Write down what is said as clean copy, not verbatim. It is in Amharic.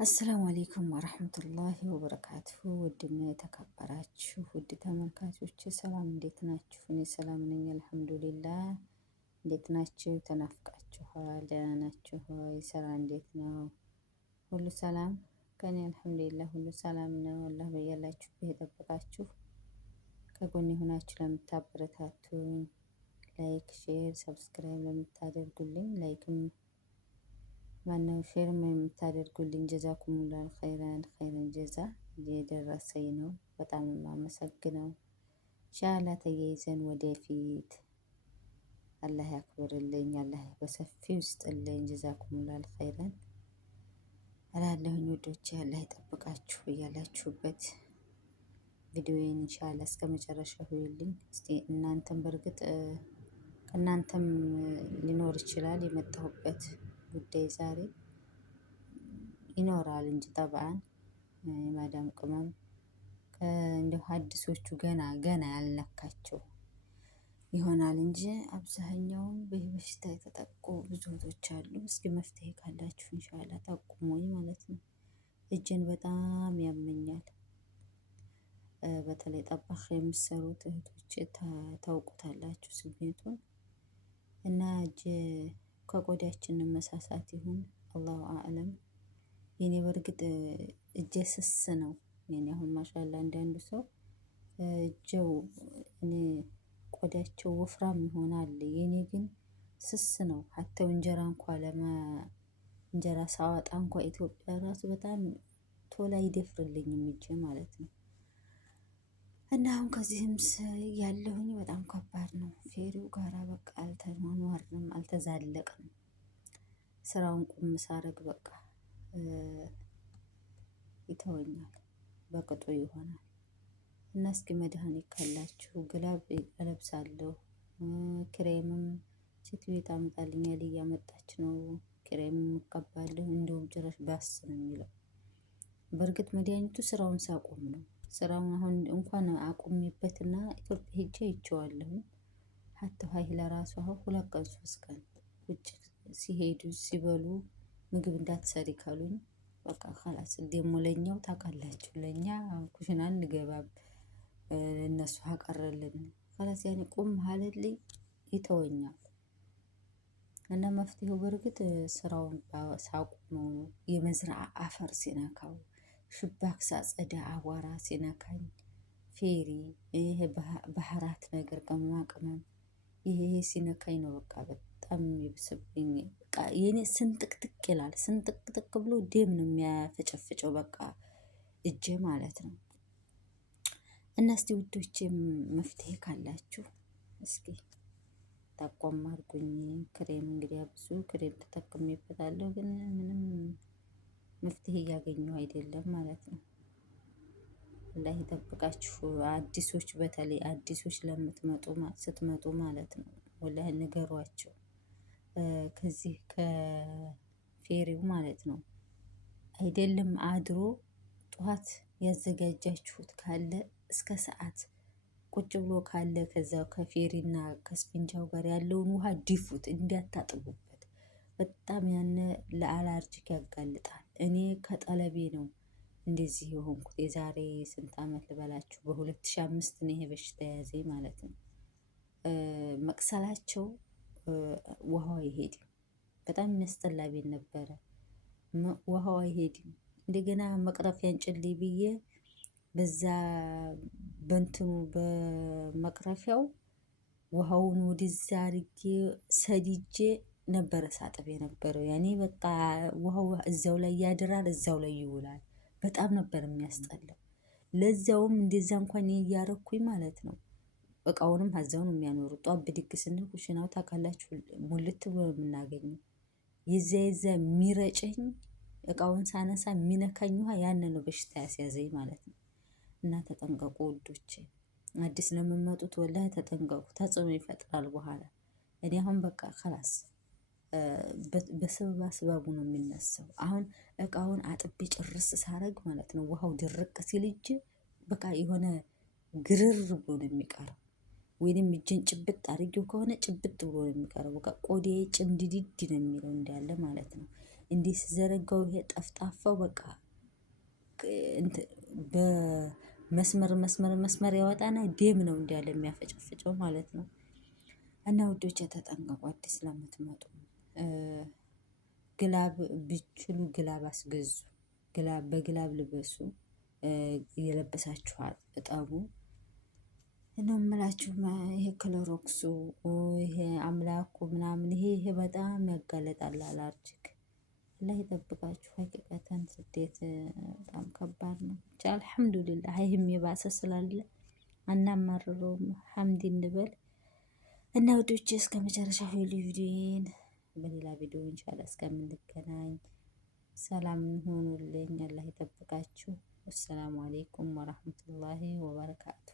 አሰላሙ አሌይኩም ወረህመቱላሂ ወበረካቱሁ። ውድና የተከበራችሁ ውድ ተመልካቾች ሰላም እንዴት ናችሁ? እኔ ሰላም ነኝ አልሐምዱሊላህ። እንዴት ናችሁ? ተናፍቃችኋል? ደህና ናችሁ ሆይ? ስራ እንዴት ነው? ሁሉ ሰላም ከኔ አልሐምዱሊላህ ሁሉ ሰላም ነው። አላህ በያላችሁበት የጠበቃችሁ ከጎን የሆናችሁ ለምታበረታቱኝ ላይክ፣ ሼር፣ ሰብስክራይብ ለምታደርጉልኝ ላይክም ማነው ሼርም የምታደርጉልኝ ጀዛኩሙላህ ኸይረን ጀዛ የደረሰኝ ነው። በጣም የማመሰግነው። ኢንሻአላህ ተያይዘን ወደፊት አላህ ያክብርልኝ፣ አላህ በሰፊው ይስጥልኝ። ጀዛኩሙላህ ኸይረን እላለሁኝ ውዶቼ። አላህ ይጠብቃችሁ እያላችሁበት ቪዲዮዬን ኢንሻአላህ እስከ መጨረሻው ሁሉልኝ። እስቲ እናንተም በእርግጥ ከእናንተም ሊኖር ይችላል የመጣሁበት ጉዳይ ዛሬ ይኖራል እንጂ ጠብዓን የማዳም ቅመም እንደው አዲሶቹ ገና ያልነካቸው ይሆናል እንጂ አብዛኛውን በበሽታ የተጠቁ ብዙ እህቶች አሉ። እስኪ መፍትሄ ካላችሁ ኢንሻአላህ ጠቁሙኝ ማለት ነው። እጄን በጣም ያመኛል። በተለይ ጠባህ የምትሰሩት እህቶች ታውቁታላችሁ ስሜቱን እና እጄ ከቆዳችን መሳሳት ይሁን አላሁ አዕለም። የኔ በእርግጥ እጄ ስስ ነው። የኔ አሁን ማሻአላ አንዳንዱ ሰው እጀው እኔ ቆዳቸው ወፍራም ይሆናል። የኔ ግን ስስ ነው። ሀተው እንጀራ እንጀራ ሳወጣ እንኳ ኢትዮጵያ ራሱ በጣም ቶሎ አይደፍርልኝም እጄ ማለት ነው። እና አሁን ከዚህም ያለሁኝ በጣም ከባድ ነው። ፌሪው ጋራ በቃ አልተኗኗርንም፣ አልተዛለቅንም። ስራውን ቁም ሳረግ በቃ ይተወኛል፣ በቅጡ ይሆናል። እና እስኪ መድኃኒት ካላችሁ ግላብ እለብሳለሁ። ክሬምም ሴትዮ ታመጣልኛል፣ እያመጣች ነው። ክሬምም እቀባለሁ። እንደውም ጭራሽ ባስ ነው የሚለው። በእርግጥ መድኃኒቱ ስራውን ሳቆም ነው። ስራውን አሁን እንኳን አቁሜበትና ኢትዮጵያ ሄጄ አይቼዋለሁ። ሀታ ሀይ ለራሱ አሁን 2 ቀን 3 ቀን ውጭ ሲሄዱ ሲበሉ ምግብ እንዳትሰሪ ካሉኝ በቃ خلاص ደሞ ለኛው ታውቃላችሁ፣ ለኛ ኩሽና እንገባም እነሱ አቀረልን خلاص ያኔ ቁም ሀለልኝ ይተወኛል። እና መፍትሄው በእርግጥ ስራውን ሳቆመው ነው። የመዝራ አፈር ሲነካው፣ ሽባክ ሳጸዳ አቧራ ሲነካኝ፣ ፌሪ ይሄ ባህራት ነገር ቅመማ ቅመም ይሄ ሲነካኝ ነው በቃ በጣም ይብስብኝ። በቃ የኔ ስንጥቅጥቅ ይላል። ስንጥቅጥቅ ብሎ ደም ነው የሚያፈጨፍጨው በቃ እጄ ማለት ነው። እና እስቲ ውዶቼም መፍትሄ ካላችሁ እስኪ ጠቆም አድርጉኝ። ክሬም እንግዲህ ብዙ ክሬም ተጠቅሜበታለሁ፣ ግን ምንም መፍትሄ እያገኘሁ አይደለም ማለት ነው። አላህ ይጠብቃችሁ። አዲሶች በተለይ አዲሶች ስትመጡ ማለት ነው ወላሂ ንገሯቸው። ከዚህ ከፌሪው ማለት ነው አይደለም አድሮ ጠዋት ያዘጋጃችሁት ካለ እስከ ሰዓት ቁጭ ብሎ ካለ ከዛው ከፌሪና ከስፒንጃው ጋር ያለውን ውሃ ዲፉት፣ እንዲያታጥቡበት። በጣም ያነ ለአላርጂክ ያጋልጣል። እኔ ከጠለቤ ነው እንደዚህ የሆንኩት። የዛሬ ስንት አመት ልበላችሁ፣ በ2005 ነው ይሄ በሽታ የያዘኝ ማለት ነው። መቅሰላቸው ውሃው አይሄድም። በጣም የሚያስጠላ ቤት ነበረ። ውሃው አይሄድም። እንደገና መቅረፊያን ጭልይ ብዬ በዛ በእንትኑ በመቅረፊያው ውሃውን ወደዛ አድርጌ ሰድጄ ነበረ ሳጥብ የነበረው። ያኔ በቃ ውሃው እዛው ላይ ያድራል፣ እዛው ላይ ይውላል። በጣም ነበር የሚያስጠላው። ለዛውም እንደዛ እንኳን እያረኩኝ ማለት ነው። እቃውንም ሀዛው ነው የሚያኖሩት። ጧት ብድግ ስንል ኩሽናው ታውቃላችሁ ሙልት ብሎ የምናገኘው። የዛ የሚረጨኝ እቃውን ሳነሳ የሚነካኝ ውሃ ያን ነው በሽታ ያስያዘኝ ማለት ነው። እና ተጠንቀቁ ውዶቼ፣ አዲስ ለምመጡት ወላሂ ተጠንቀቁ። ተጽዕኖ ይፈጥራል በኋላ። እኔ አሁን በቃ خلاص በሰበብ አስባቡ ነው የሚነሳው። አሁን እቃውን አጥቤ ጭርስ ሳረግ ማለት ነው ውሃው ድርቅ ሲል እጅ በቃ የሆነ ግርር ብሎ ነው የሚቀረው። ወይንም እጄን ጭብጥ አድርጌው ከሆነ ጭብጥ ብሎ ነው የሚቀረው። በቃ ቆዳዬ ጭምድድድ ነው የሚለው እንዳለ ማለት ነው። እንዲህ ሲዘረጋው ይሄ ጠፍጣፋው በቃ በመስመር መስመር መስመር ያወጣና ደም ነው እንዲያለ የሚያፈጨፍጨው ማለት ነው። እና ውዶች ተጠንቀቁ፣ አዲስ ለምትመጡ ግላብ ብችሉ ግላብ አስገዙ። ግላብ በግላብ ልበሱ። እየለበሳችሁ እጠቡ ነው የምላችሁ። ይሄ ክሎሮክሱ ይሄ አምላኩ ምናምን ይሄ በጣም ያጋለጣል አላርጂክ። አላህ ይጠብቃችሁ። ሀቂቀተን ስደት በጣም ከባድ ነው። ብቻ አልሐምዱሊላህ ይህም የባሰ ስላለ አናማርረውም፣ ሐምድ እንበል እና ውዶች እስከ መጨረሻው ቪዲዮን በሌላ ቪዲዮ ኢንሻአላህ እስከምንገናኝ ሰላም ሁኑልኝ። አላህ ይጠብቃችሁ። ወሰላሙ አለይኩም ወራህመቱላሂ ወበረካቱ።